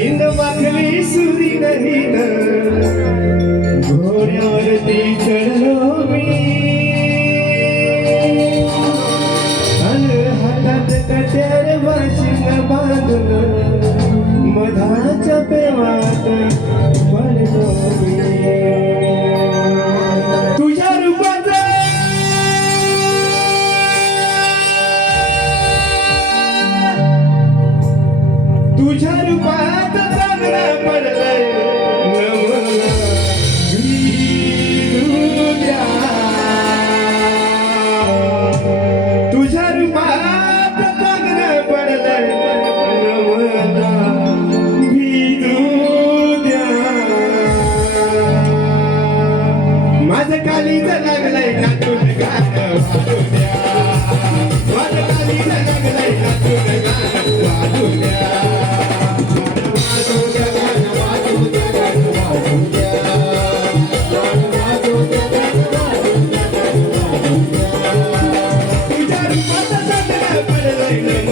वाकली सुरी नहीं घोड्यावरती चढलो मी हातात कट्यार वाशिंग बांधून मधाच्या पेवात पडलो मी तुझ्या रूपाचा तुझ्या रूपात चांगला पडलंय तुझ्या रूपात चांगलं पडलंय माझं कालीच लागलंय नातून गाणं वाजू द्या माझं कालीच लागलंय नातून गाणं वाजू द्या तुझ्या रूपात चांगलं पडलंय